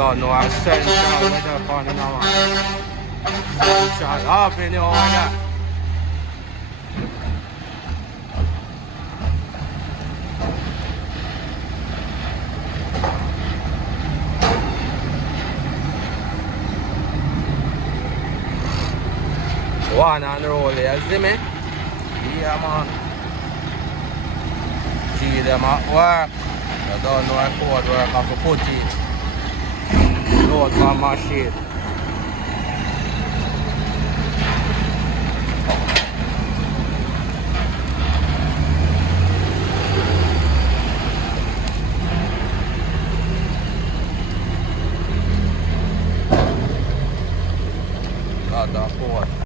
don't know, I'm central with the fun, you know, man. Central, half in the order. One on the roll here, see me? Yeah, man. See them at work. You don't know what code work, I have to put it. Load from machine.